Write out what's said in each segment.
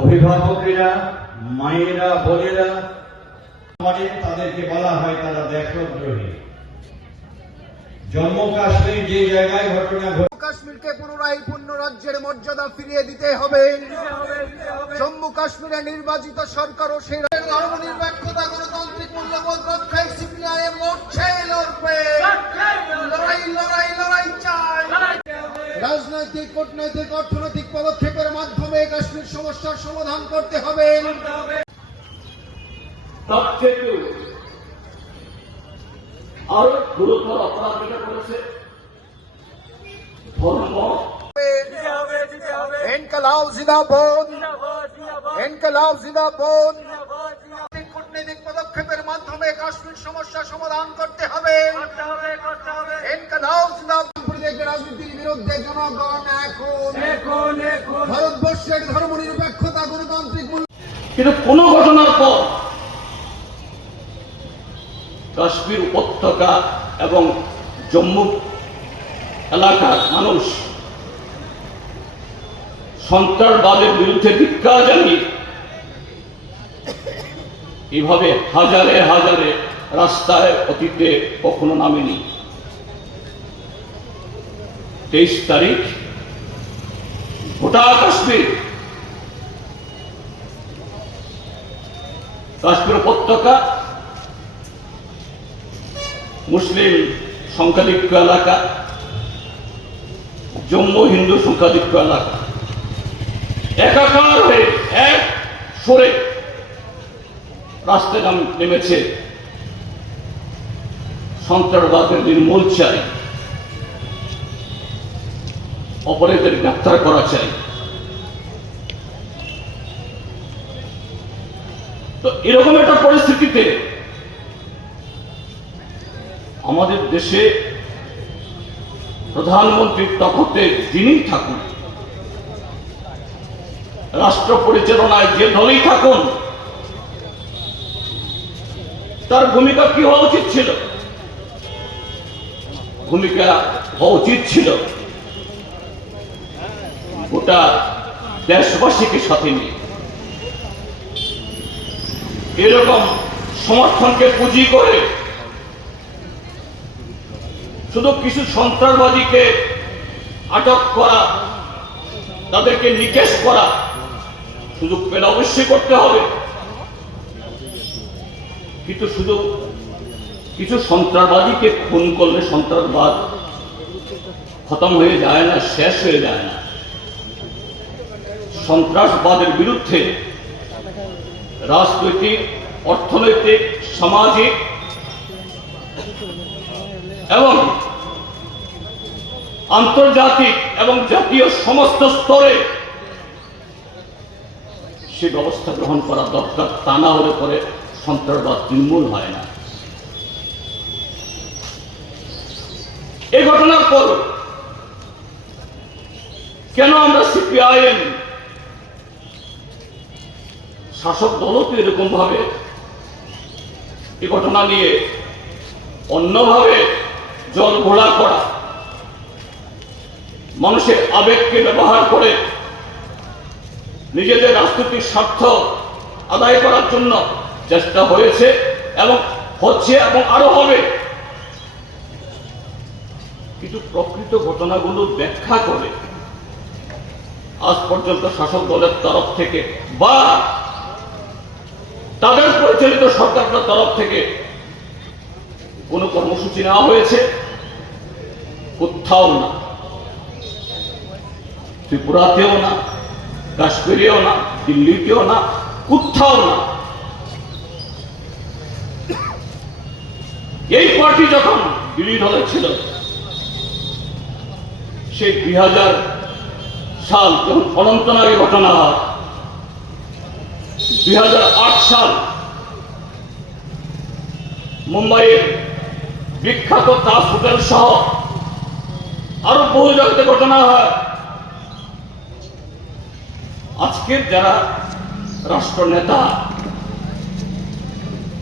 অভিভাবকেরা মায়েরা বোনেরা মানে তাদেরকে বলা হয় তারা দেশদ্রোহী। জম্মু কাশ্মীর যে জায়গায় ঘটনা ঘটে কাশ্মীরকে পুনরায় পূর্ণ রাজ্যের মর্যাদা ফিরিয়ে দিতে হবে। জম্মু কাশ্মীরে নির্বাচিত সরকার ও সেই ধর্মনিরপেক্ষতা গণতান্ত্রিক মূল্যবোধ রক্ষায় সিপিআইএম লড়ছে লড়বে। লড়াই লড়াই লড়াই চাই। রাজনৈতিক কূটনৈতিক অর্থনৈতিক পদক্ষেপের মাধ্যমে কাশ্মীর সমস্যার সমাধান করতে হবে। সবচেয়ে আরও গুরুতর অপরাধ যেটা করেছে ধর্ম। ইনকলাব জিন্দাবাদ ইনকলাব জিন্দাবাদ কূটনৈতিক পদক্ষেপের মাধ্যমে কাশ্মীর সমস্যা সমাধান করতে জনগণ এখন। ভারতবর্ষের ধর্মনিরপেক্ষতা গণতান্ত্রিক কিন্তু কোন ঘটনার পর কাশ্মীর উপত্যকা এবং জম্মু এলাকার মানুষ সন্ত্রাসবাদের বিরুদ্ধে ধিক্কার জানিয়ে এভাবে হাজারে হাজারে রাস্তায় অতীতে কখনো নামেনি। তেইশ তারিখ গোটা কাশ্মীর কাশ্মীর উপত্যকা, মুসলিম সংখ্যাধিক্য এলাকা, জম্মু হিন্দু সংখ্যাধিক্য এলাকা। একাকার হয়ে এক সরে রাস্তায় নাম নেমেছে সন্ত্রাসবাদের নির্মূল চাই। অপরাধীদের গ্রেপ্তার করা চাই। তো এরকম একটা পরিস্থিতিতে আমাদের দেশে প্রধানমন্ত্রীর তখতে যিনি থাকুন, রাষ্ট্র পরিচালনায় যে দলই থাকুন, তার ভূমিকা কি হওয়া উচিত ছিল? ভূমিকা হওয়া উচিত ছিল। গোটা দেশবাসীকে সাথে নিয়ে। এরকম সমর্থনকে পুঁজি করে শুধু কিছু সন্ত্রাসবাদীকে আটক করা, তাদেরকে নিকেশ করা সুযোগ পেলে অবশ্যই করতে হবে। কিন্তু শুধু কিছু সন্ত্রাসবাদীকে খুন করলে সন্ত্রাসবাদ খতম হয়ে যায় না, শেষ হয়ে যায় না। সন্ত্রাসবাদের বিরুদ্ধে রাজনৈতিক, অর্থনৈতিক, সামাজিক এবং আন্তর্জাতিক এবং জাতীয় সমস্ত স্তরে সে ব্যবস্থা গ্রহণ করা দরকার, তা না হলে পরে সন্ত্রাসবাদ নির্মূল হয় না। এই ঘটনার পর কেন আমরা সিপিআইএম শাসক দলও তো এরকম ভাবে এই ঘটনা নিয়ে অন্যভাবে জল ঘোলা করা, মানুষের আবেগকে ব্যবহার করে নিজেদের রাজনৈতিক স্বার্থ আদায় করার জন্য চেষ্টা হয়েছে এবং হচ্ছে এবং আরও হবে। কিন্তু প্রকৃত ঘটনাগুলো ব্যাখ্যা করে আজ পর্যন্ত শাসক দলের তরফ থেকে বা পরিচালিত সরকারের তরফ থেকে কোনো কর্মসূচি নেওয়া হয়েছে? কোথাও না। ত্রিপুরাতেও না, কাশ্মীরেও না, দিল্লিতেও না, কোথাও না। এই পার্টি যখন দলে ছিল, সেই দুই হাজার সাল যখন অনন্তনাগের ঘটনা দুই হাজার আট সাল মুম্বাইয়ের বিখ্যাত তাজ হোটেল সহ আরও বহু জায়গাতে ঘটনা হয়। আজকের যারা রাষ্ট্র নেতা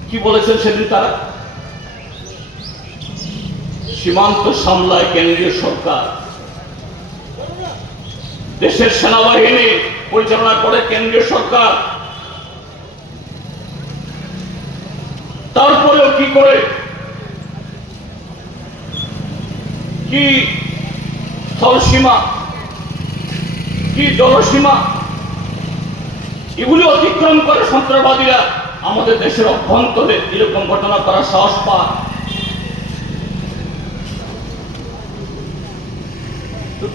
কি বলেছেন সেদিন তারা? সীমান্ত সামলায় কেন্দ্রীয় সরকার। দেশের সেনাবাহিনী পরিচালনা করে কেন্দ্রীয় সরকার তারপরেও কি করে কি স্থলসীমা, কি জলসীমা এগুলি অতিক্রম করে সন্ত্রাসবাদীরা আমাদের দেশের অভ্যন্তরে এরকম ঘটনা করার সাহস পায়।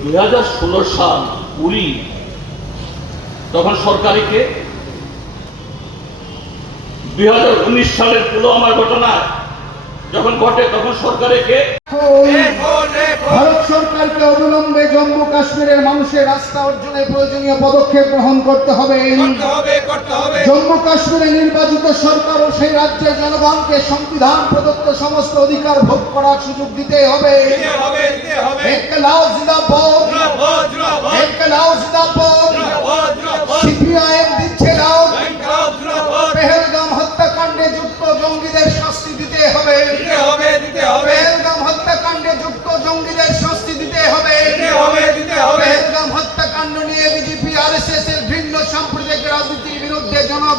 দুই হাজার ষোলো সাল উড়ি তখন সরকারিকে দুই হাজার উনিশ সালের পুলওয়ামার ঘটনা যখন ঘটে তখন সরকারিকে ভারত সরকারকে অবিলম্বে জম্মু কাশ্মীরের মানুষের রাস্তা অর্জনে প্রয়োজনীয় পদক্ষেপ গ্রহণ করতে হবে। জম্মু কাশ্মীরে নির্বাচিত সরকার ও সেই রাজ্যের জনগণকে সংবিধান প্রদত্ত সমস্ত অধিকার ভোগ করার সুযোগ দিতে হবে।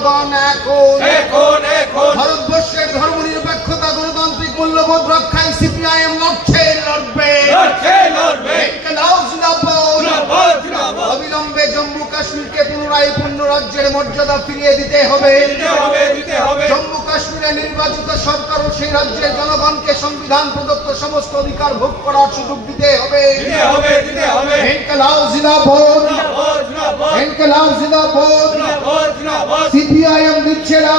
জনগণ এখন। ভারতবর্ষের ধর্ম নিরপেক্ষতা গণতান্ত্রিক মূল্যবোধ রক্ষায় সিপিআইএম লড়ছে লড়বে। ইনকলাব জিন্দাবাদ। অবিলম্বে জম্মু কাশ্মীরকে পুনরায় পূর্ণ রাজ্যের মর্যাদা ফিরিয়ে দিতে হবে। জম্মু কাশ্মীরে নির্বাচিত সরকার ও সেই রাজ্যের জনগণকে সংবিধান প্রদত্ত সমস্ত অধিকার ভোগ করার সুযোগ দিতে হবে। ইনকলাব জিন্দাবাদ। ইনকলাব জিন্দাবাদ। সিপিআইএম দিচ্ছে না।